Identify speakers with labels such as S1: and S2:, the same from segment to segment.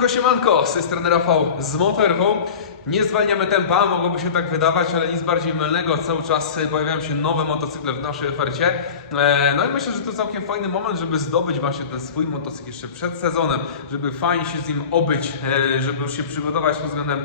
S1: Siemanko, siemanko, z tej strony Rafał z MotoRW. Nie zwalniamy tempa, mogłoby się tak wydawać, ale nic bardziej mylnego. Cały czas e, pojawiają się nowe motocykle w naszej ofercie. E, No i myślę, że to całkiem fajny moment, żeby zdobyć właśnie ten swój motocykl jeszcze przed sezonem, żeby fajnie się z nim obyć, e, żeby już się przygotować pod względem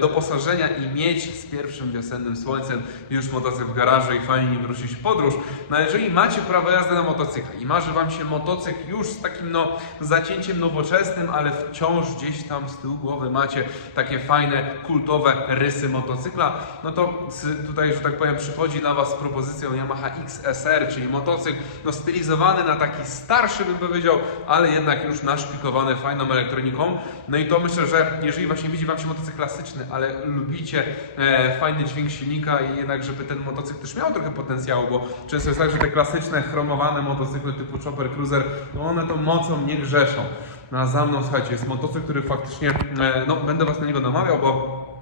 S1: doposażenia i mieć z pierwszym wiosennym słońcem już motocykl w garażu i fajnie nim wyruszyć w podróż. No jeżeli macie prawo jazdy na motocykle i marzy Wam się motocykl już z takim no zacięciem nowoczesnym, ale wciąż gdzieś tam z tyłu głowy macie takie fajne, kultowe rysy motocykla, no to tutaj, że tak powiem, przychodzi na Was z propozycją Yamaha XSR, czyli motocykl no, stylizowany na taki starszy, bym powiedział, ale jednak już naszpikowany fajną elektroniką. No i to myślę, że jeżeli właśnie widzi Wam się motocykl klasyczny, ale lubicie e, fajny dźwięk silnika i jednak, żeby ten motocykl też miał trochę potencjału, bo często jest tak, że te klasyczne, chromowane motocykle typu Chopper Cruiser, no one tą mocą nie grzeszą. No a za mną, słuchajcie, jest motocykl, który faktycznie, e, no będę Was na niego namawiał, bo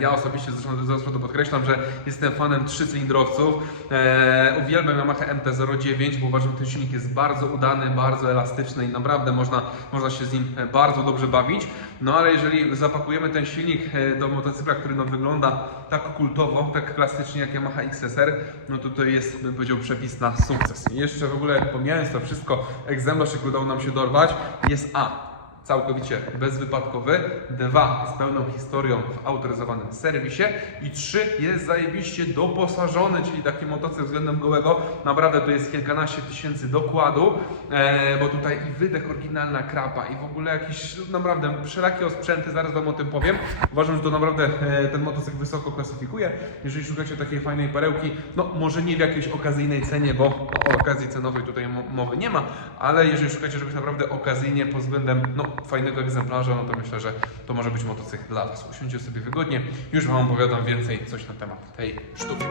S1: Ja osobiście, zresztą zresztą to podkreślam, że jestem fanem trzycylindrowców. E, uwielbiam Yamaha MT-09, bo uważam, że ten silnik jest bardzo udany, bardzo elastyczny i naprawdę można, można się z nim e, bardzo dobrze bawić. No ale jeżeli zapakujemy ten silnik e, do motocykla, który no, wygląda tak kultowo, tak klasycznie jak Yamaha XSR, no to to jest, bym powiedział, przepis na sukces. Jeszcze w ogóle pomijając to wszystko, egzemplarz, jaki udało nam się dorwać, jest A całkowicie bezwypadkowy, dwa z pełną historią w autoryzowanym serwisie i trzy jest zajebiście doposażony, czyli taki motocykl względem gołego, naprawdę to jest kilkanaście tysięcy dokładu, e, bo tutaj i wydech oryginalna krapa i w ogóle jakieś naprawdę wszelakie osprzęty, zaraz Wam o tym powiem. Uważam, że to naprawdę e, ten motocykl wysoko klasyfikuje. Jeżeli szukacie takiej fajnej perełki, no może nie w jakiejś okazyjnej cenie, bo o okazji cenowej tutaj mo- mowy nie ma, ale jeżeli szukacie czegoś naprawdę okazyjnie pod względem no, fajnego egzemplarza, no to myślę, że to może być motocykl dla Was. Usiądźcie sobie wygodnie, już Wam opowiadam więcej coś na temat tej sztuki.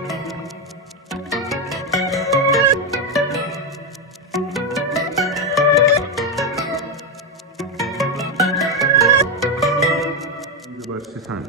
S1: Zobaczcie sami.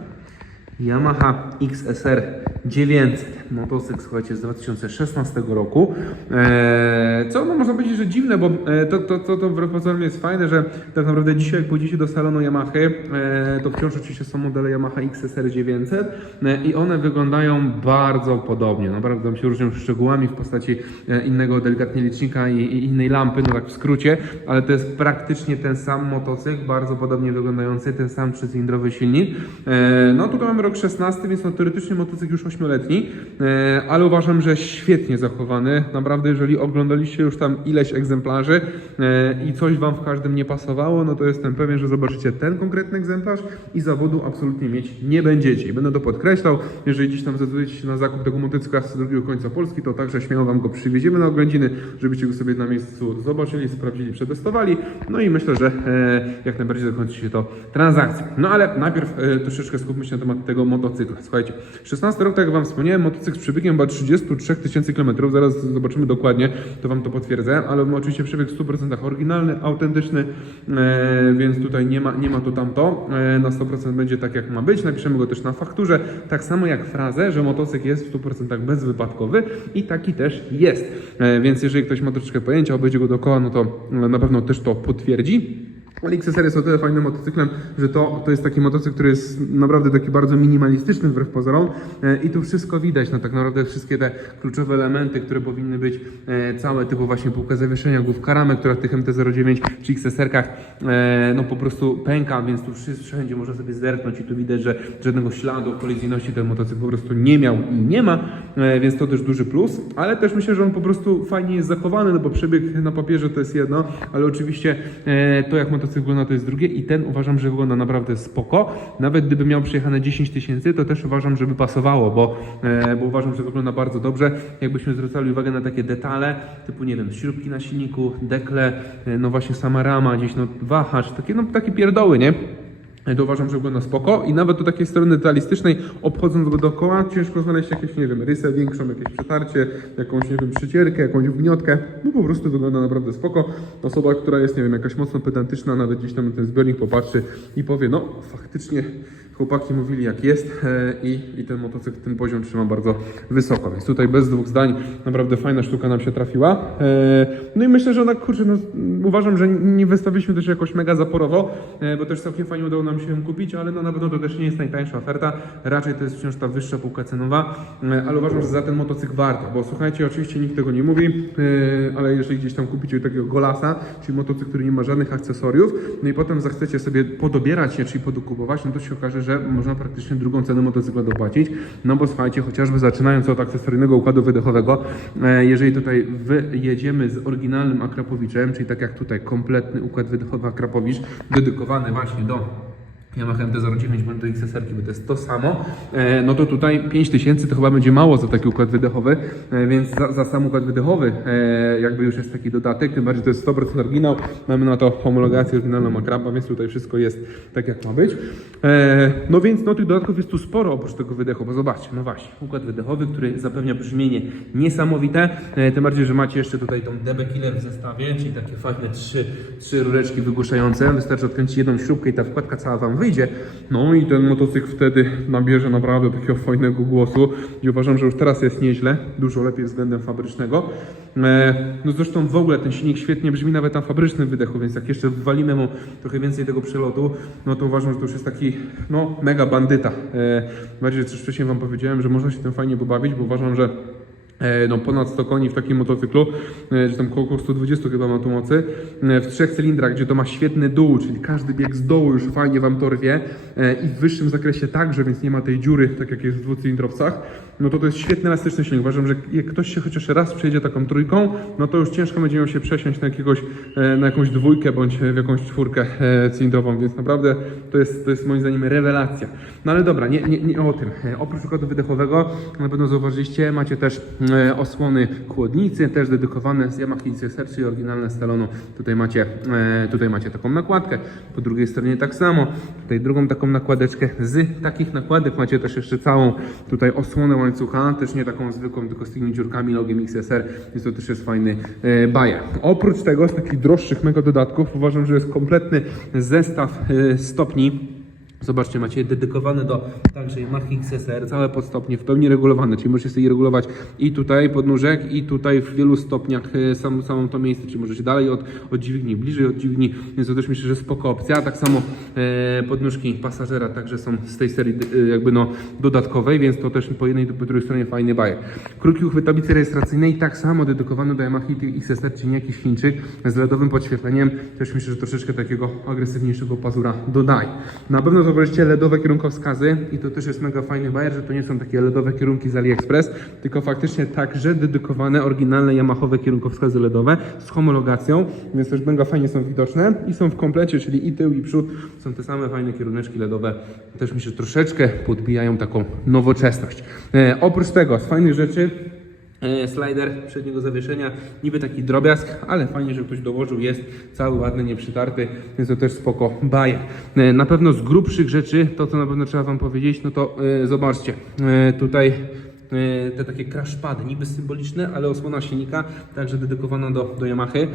S1: Yamaha XSR 900, motocykl, słuchajcie, z 2016 roku. Eee, co no, można powiedzieć, że dziwne, bo e, to, to, to, to wbrew pozorom jest fajne, że tak naprawdę dzisiaj, jak pójdziecie do salonu Yamaha, e, to wciąż oczywiście są modele Yamaha XSR 900 e, i one wyglądają bardzo podobnie. Naprawdę tam się różnią szczegółami w postaci e, innego delikatnie licznika i, i innej lampy, no tak w skrócie, ale to jest praktycznie ten sam motocykl, bardzo podobnie wyglądający, ten sam trzycylindrowy silnik. E, no tutaj mamy rok 16, więc no, teoretycznie motocykl już 8-letni, e, ale uważam, że świetnie zachowany. Naprawdę, jeżeli oglądaliście już tam ileś egzemplarzy e, i coś Wam w każdym nie pasowało, no to jestem pewien, że zobaczycie ten konkretny egzemplarz i zawodu absolutnie mieć nie będziecie. I będę to podkreślał, jeżeli gdzieś tam się na zakup tego motocykla z drugiego końca Polski, to także śmiało Wam go przywieziemy na oględziny, żebyście go sobie na miejscu zobaczyli, sprawdzili, przetestowali. No i myślę, że e, jak najbardziej zakończy się to transakcją. No ale najpierw troszeczkę skupmy się na temat tego motocykla. Słuchajcie, 16 rok, tak jak Wam wspomniałem, motocykl z przebiegiem chyba 33 tysięcy km, zaraz zobaczymy dokładnie, to Wam to potwierdzę, ale oczywiście przebieg w 100% oryginalny, autentyczny, e, więc tutaj nie ma, nie ma to tamto, e, na 100% będzie tak jak ma być, napiszemy go też na fakturze, tak samo jak frazę, że motocykl jest w 100% bezwypadkowy i taki też jest, e, więc jeżeli ktoś ma troszeczkę pojęcia, obejdzie go dookoła, no to na pewno też to potwierdzi. Ale XSR jest o tyle fajnym motocyklem, że to, to jest taki motocykl, który jest naprawdę taki bardzo minimalistyczny wbrew pozorom. E, i tu wszystko widać, no tak naprawdę wszystkie te kluczowe elementy, które powinny być e, całe, typu właśnie półka zawieszenia, główka ramek, która w tych MT-09 czy XSR-kach e, no po prostu pęka, więc tu wszędzie, można sobie zerknąć i tu widać, że żadnego śladu kolizyjności ten motocykl po prostu nie miał i nie ma, więc to też duży plus, ale też myślę, że on po prostu fajnie jest zachowany, no bo przebieg na papierze to jest jedno, ale oczywiście to jak motocykl wygląda to jest drugie i ten uważam, że wygląda naprawdę spoko. Nawet gdyby miał przejechane 10 tysięcy, to też uważam, żeby pasowało, bo, e, bo uważam, że wygląda bardzo dobrze. Jakbyśmy zwracali uwagę na takie detale, typu nie wiem, śrubki na silniku, dekle, e, no właśnie sama rama, gdzieś no wahacz, takie no takie pierdoły, nie? To uważam, że wygląda spoko i nawet do takiej strony detalistycznej, obchodząc go dookoła, ciężko znaleźć jakieś, nie wiem, rysę większą, jakieś przetarcie, jakąś, nie wiem, przycierkę, jakąś wgniotkę, no po prostu wygląda naprawdę spoko. Osoba, która jest, nie wiem, jakaś mocno pedantyczna, nawet gdzieś tam na ten zbiornik popatrzy i powie, no faktycznie chłopaki mówili jak jest e, i, i ten motocykl ten poziom trzyma bardzo wysoko, więc tutaj bez dwóch zdań naprawdę fajna sztuka nam się trafiła. E, no i myślę, że ona, kurczę, no, uważam, że nie wystawiliśmy też jakoś mega zaporowo, e, bo też całkiem fajnie udało nam się ją kupić, ale no na pewno to też nie jest najtańsza oferta, raczej to jest wciąż ta wyższa półka cenowa, e, ale uważam, że za ten motocykl warto, bo słuchajcie, oczywiście nikt tego nie mówi, e, ale jeżeli gdzieś tam kupicie takiego Golasa, czyli motocykl, który nie ma żadnych akcesoriów, no i potem zachcecie sobie podobierać się, czyli podokupować, no to się okaże, że można praktycznie drugą cenę motocykla dopłacić, no bo słuchajcie, chociażby zaczynając od akcesoryjnego układu wydechowego, e, jeżeli tutaj wyjedziemy z oryginalnym Akrapowiczem, czyli tak jak tutaj kompletny układ wydechowy Akrapowicz, dedykowany właśnie do Yamaha MT-09 bądź do XSR, bo to jest to samo, e, no to tutaj 5000 to chyba będzie mało za taki układ wydechowy, e, więc za, za sam układ wydechowy e, jakby już jest taki dodatek, tym bardziej to jest 100% oryginał, mamy na to homologację oryginalną Akrapa, więc tutaj wszystko jest tak jak ma być. No więc no tych dodatków jest tu sporo oprócz tego wydechu, bo zobaczcie, no właśnie, układ wydechowy, który zapewnia brzmienie niesamowite, tym bardziej, że macie jeszcze tutaj tą DB Killer w zestawie, czyli takie fajne trzy, trzy rureczki wygłuszające, wystarczy odkręcić jedną śrubkę i ta wkładka cała Wam wyjdzie, no i ten motocykl wtedy nabierze naprawdę takiego fajnego głosu i uważam, że już teraz jest nieźle, dużo lepiej względem fabrycznego. E, no zresztą w ogóle ten silnik świetnie brzmi nawet na fabrycznym wydechu, więc jak jeszcze walimy mu trochę więcej tego przelotu, no to uważam, że to już jest taki no mega bandyta. E, bardziej, że też wcześniej Wam powiedziałem, że można się tym fajnie pobawić, bo uważam, że no ponad 100 koni w takim motocyklu, e, czy tam około 120 chyba ma tu mocy, e, w trzech cylindrach, gdzie to ma świetny dół, czyli każdy bieg z dołu już fajnie Wam to rwie e, i w wyższym zakresie także, więc nie ma tej dziury, tak jak jest w dwucylindrowcach, no to to jest świetny elastyczny silnik. Uważam, że jak ktoś się chociaż raz przejdzie taką trójką, no to już ciężko będzie miał się przesiąść na, jakiegoś, e, na jakąś dwójkę bądź w jakąś czwórkę e, cylindrową, więc naprawdę to jest, to jest moim zdaniem rewelacja. No ale dobra, nie, nie, nie o tym. E, Oprócz układu wydechowego, na pewno zauważyliście, macie też osłony chłodnicy, też dedykowane z Yamaha XSR, czyli oryginalne z salonu. Tutaj macie, tutaj macie taką nakładkę, po drugiej stronie tak samo, tutaj drugą taką nakładeczkę. Z takich nakładek macie też jeszcze całą tutaj osłonę łańcucha, też nie taką zwykłą, tylko z tymi dziurkami, logiem XSR, więc to też jest fajny e, bajer. Oprócz tego, z takich droższych mega dodatków, uważam, że jest kompletny zestaw e, stopni. Zobaczcie, macie dedykowane do także Yamaha XSR, całe podstopnie w pełni regulowane, czyli możecie sobie regulować i tutaj podnóżek, i tutaj w wielu stopniach e, sam, samą to miejsce, czyli możecie dalej od, od dźwigni, bliżej od dźwigni, więc to też myślę, że spoko opcja. Tak samo e, podnóżki pasażera także są z tej serii e, jakby no dodatkowej, więc to też po jednej po drugiej stronie fajny bajer. Krótki uchwyt tablicy rejestracyjnej, tak samo dedykowany do Yamaha XSR, czyli jakiś Chińczyk z LEDowym podświetleniem, też myślę, że troszeczkę takiego agresywniejszego pazura dodaje. Na pewno zauważycie LEDowe kierunkowskazy i to też jest mega fajny bajer, że to nie są takie LEDowe kierunki z AliExpress, tylko faktycznie także dedykowane, oryginalne Yamahowe kierunkowskazy LEDowe z homologacją, więc też mega fajnie są widoczne i są w komplecie, czyli i tył i przód są te same fajne kieruneczki LEDowe, też myślę, że troszeczkę podbijają taką nowoczesność. E, oprócz tego z fajnych rzeczy Slider przedniego zawieszenia, niby taki drobiazg, ale fajnie, że ktoś dołożył, jest cały ładny, nieprzytarty, więc to też spoko bajer. E, Na pewno z grubszych rzeczy, to co na pewno trzeba Wam powiedzieć, no to e, zobaczcie, e, tutaj e, te takie crash pady, niby symboliczne, ale osłona silnika, także dedykowana do, do Yamahy.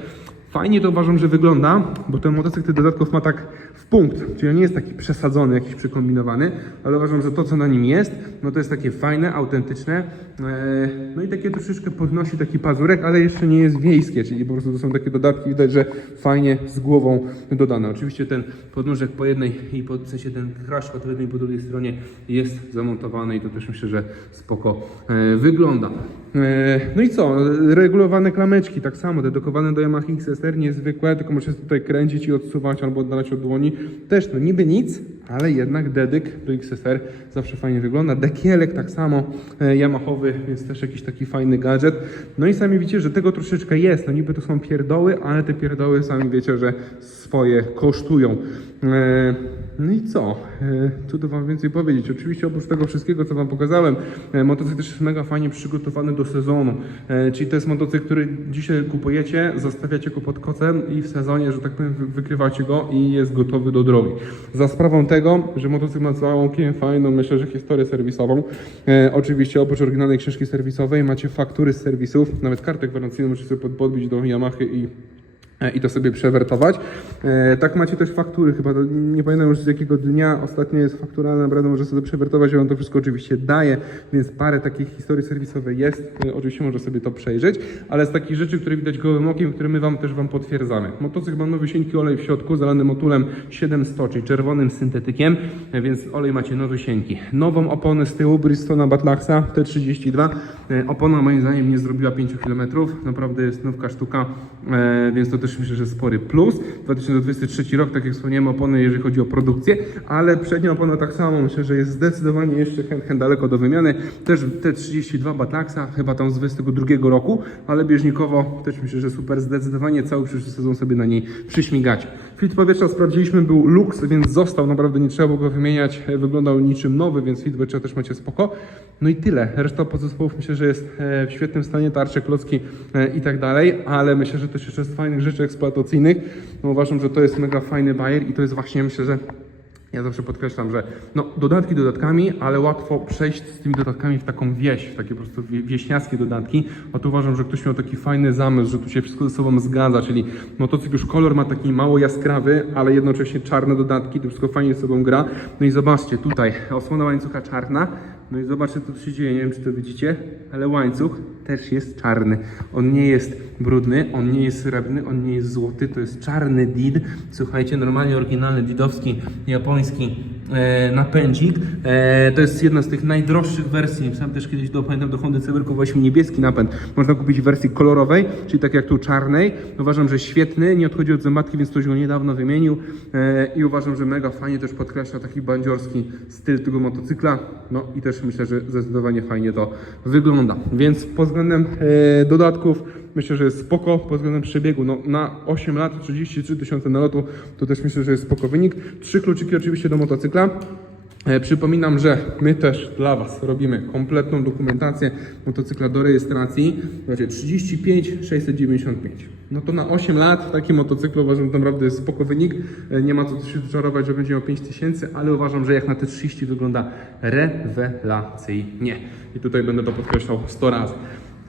S1: Fajnie to uważam, że wygląda, bo ten motocykl tych dodatków ma tak w punkt, czyli on nie jest taki przesadzony, jakiś przekombinowany, ale uważam, że to co na nim jest, no to jest takie fajne, autentyczne, e, no i takie troszeczkę podnosi taki pazurek, ale jeszcze nie jest wiejskie, czyli po prostu to są takie dodatki, widać, że fajnie z głową dodane. Oczywiście ten podnóżek po jednej i po, w sensie ten crash po jednej i po drugiej stronie jest zamontowany i to też myślę, że spoko e, wygląda. E, no i co, regulowane klameczki, tak samo, dedykowane do Yamaha XSR, niezwykłe, tylko możesz tutaj kręcić i odsuwać albo oddalać od dłoni. Też no niby nic, ale jednak dedyk do XSR zawsze fajnie wygląda. Dekielek tak samo e, Yamahowy, więc też jakiś taki fajny gadżet. No i sami widzicie, że tego troszeczkę jest. No niby to są pierdoły, ale te pierdoły sami wiecie, że swoje kosztują. E, no i co? E, Co tu Wam więcej powiedzieć? Oczywiście oprócz tego wszystkiego, co Wam pokazałem, motocykl też jest mega fajnie przygotowany do sezonu. Czyli to jest motocykl, który dzisiaj kupujecie, zostawiacie go pod kocem i w sezonie, że tak powiem, wy- wykrywacie go i jest gotowy do drogi. Za sprawą tego, że motocykl ma całkiem fajną, myślę, że historię serwisową. E, oczywiście oprócz oryginalnej książki serwisowej macie faktury z serwisów, nawet kartę gwarancyjną możecie sobie pod- podbić do Yamahy i i to sobie przewertować. E, tak macie też faktury, chyba nie pamiętam już z jakiego dnia ostatnio jest faktura, naprawdę może sobie to przewertować, wam to wszystko oczywiście daje, więc parę takich historii serwisowych jest, e, oczywiście można sobie to przejrzeć, ale z takich rzeczy, które widać gołym okiem, które my wam też wam potwierdzamy. Motocykl ma nowysieńki olej w środku, zalany motulem 700, czyli czerwonym syntetykiem, e, więc olej macie nowysieńki. Nową oponę z tyłu Bristona Batlaxa T32, e, opona moim zdaniem nie zrobiła 5 km, naprawdę jest nowka sztuka, e, więc to też myślę, że spory plus. 2023 rok, tak jak wspomniałem, opony jeżeli chodzi o produkcję, ale przednia opona tak samo, myślę, że jest zdecydowanie jeszcze chęt, chęt daleko do wymiany. Też T32 Batlaxa, chyba tam z 22 roku, ale bieżnikowo też myślę, że super, zdecydowanie cały przyszły sezon sobie na niej przyśmigać. Filtr powietrza sprawdziliśmy, był luks, więc został, naprawdę nie trzeba było go wymieniać, wyglądał niczym nowy, więc filtr powietrza też macie spoko. No i tyle, reszta podzespołów myślę, że jest e, w świetnym stanie, tarcze, klocki e, i tak dalej, ale myślę, że też jeszcze z fajnych rzeczy eksploatacyjnych, no uważam, że to jest mega fajny bajer i to jest właśnie, myślę, że ja zawsze podkreślam, że no, dodatki dodatkami, ale łatwo przejść z tymi dodatkami w taką wieś, w takie po prostu wie- wieśniackie dodatki. A tu uważam, że ktoś miał taki fajny zamysł, że tu się wszystko ze sobą zgadza, czyli motocykl już kolor ma taki mało jaskrawy, ale jednocześnie czarne dodatki, to wszystko fajnie ze sobą gra. No i zobaczcie, tutaj osłona łańcucha czarna, no i zobaczcie, co tu się dzieje, nie wiem, czy to widzicie, ale łańcuch też jest czarny. On nie jest brudny, on nie jest srebrny, on nie jest złoty, to jest czarny did. Słuchajcie, normalnie oryginalny didowski, japoński napędzik. E, to jest jedna z tych najdroższych wersji. Sam też kiedyś do, pamiętam do Hondy Cyber kupowaliśmy niebieski napęd. Można kupić w wersji kolorowej, czyli tak jak tu czarnej. Uważam, że świetny, nie odchodzi od zębatki, więc ktoś go niedawno wymienił e, i uważam, że mega fajnie też podkreśla taki bandziorski styl tego motocykla. No i też myślę, że zdecydowanie fajnie to wygląda. Więc pod względem e, dodatków myślę, że jest spoko. Pod względem przebiegu, no na 8 lat 33 tysiące nalotu, to też myślę, że jest spoko wynik. Trzy kluczyki oczywiście do motocykla. E, Przypominam, że my też dla Was robimy kompletną dokumentację motocykla do rejestracji. Słuchajcie, 35 695. No to na 8 lat taki motocykl uważam, że naprawdę jest spoko wynik. E, Nie ma co się czarować, że będzie miał 5000, ale uważam, że jak na te 30 wygląda rewelacyjnie. I tutaj będę to podkreślał 100 razy.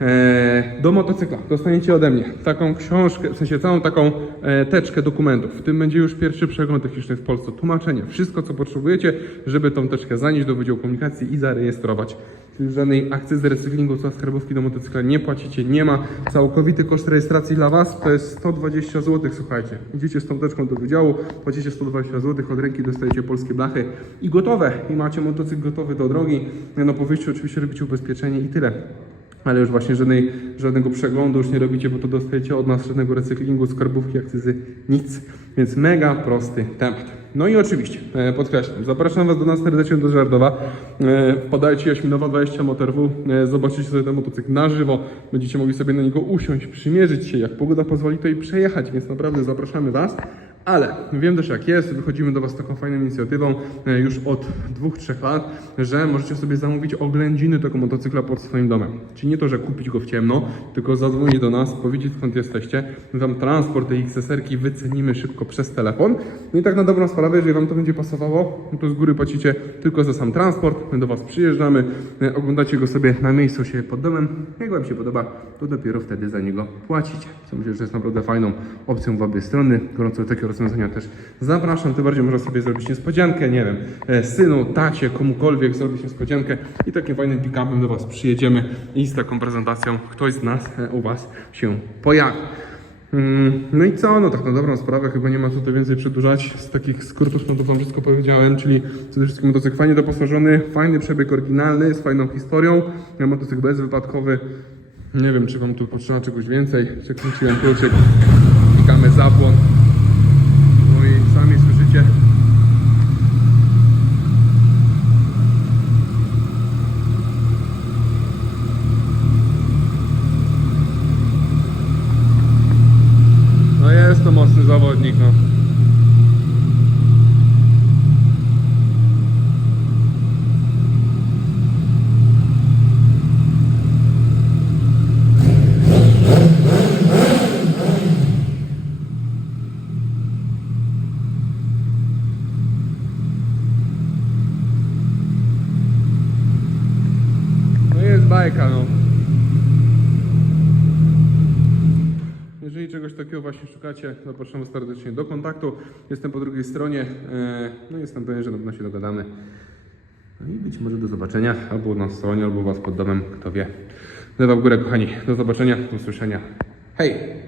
S1: E, do motocykla dostaniecie ode mnie taką książkę, w sensie całą taką e, teczkę dokumentów. W tym będzie już pierwszy przegląd techniczny w Polsce, tłumaczenie, wszystko co potrzebujecie, żeby tą teczkę zanieść do Wydziału Komunikacji i zarejestrować. Czyli żadnej akcyzy recyklingu, co skarbówki do motocykla nie płacicie, nie ma. Całkowity koszt rejestracji dla Was to jest 120 zł, słuchajcie. Idziecie z tą teczką do wydziału, płacicie 120 zł, od ręki dostajecie polskie blachy i gotowe. I macie motocykl gotowy do drogi. No po wyjściu oczywiście robicie ubezpieczenie i tyle ale już właśnie żadnej, żadnego przeglądu już nie robicie, bo to dostajecie od nas żadnego recyklingu, skarbówki, akcyzy, nic. Więc mega prosty temat. No i oczywiście, e, podkreślam, zapraszam Was do nas serdecznie do Żardowa. E, Podajcie Jaśminowa 20 Motor-W, e, zobaczycie sobie ten motocykl na żywo, będziecie mogli sobie na niego usiąść, przymierzyć się, jak pogoda pozwoli to i przejechać, więc naprawdę zapraszamy Was. Ale wiem też jak jest, wychodzimy do Was z taką fajną inicjatywą e, już od dwóch, trzech lat, że możecie sobie zamówić oględziny tego motocykla pod swoim domem. Czyli nie to, że kupić go w ciemno, tylko zadzwonić do nas, powiedzieć skąd jesteście, my Wam transport tej XSR-ki wycenimy szybko przez telefon. No i tak na dobrą sprawę, jeżeli Wam to będzie pasowało, no to z góry płacicie tylko za sam transport, my do Was przyjeżdżamy, e, oglądacie go sobie na miejscu się pod domem. Jak Wam się podoba, to dopiero wtedy za niego płacicie. Co myślę, że jest naprawdę fajną opcją w obie strony. Gorąco takiego rozwiązania też zapraszam. Tym bardziej można sobie zrobić niespodziankę, nie wiem, e, synu, tacie, komukolwiek zrobić niespodziankę i takim fajnym pick-upem do Was przyjedziemy i z taką prezentacją ktoś z nas e, u Was się pojawi. Mm, No i co? No tak na dobrą sprawę chyba nie ma co tu więcej przedłużać. Z takich skrótów no to wam wszystko powiedziałem, czyli przede wszystkim motocykl fajnie doposażony, fajny przebieg oryginalny, z fajną historią, motocykl bezwypadkowy. Nie wiem, czy wam tu potrzeba czegoś więcej. Przekręciłem kluczyk, klikamy zapłon. No i sami słyszycie. No jest to mocny zawodnik, no. No jest bajka, no. Jeżeli czegoś takiego właśnie szukacie, zapraszam serdecznie do kontaktu. Jestem po drugiej stronie, e, no jestem pewien, że na pewno się dogadamy. No i być może do zobaczenia albo na stronie, albo Was pod domem, kto wie. Lewa w górę, kochani. Do zobaczenia, do usłyszenia. Hej!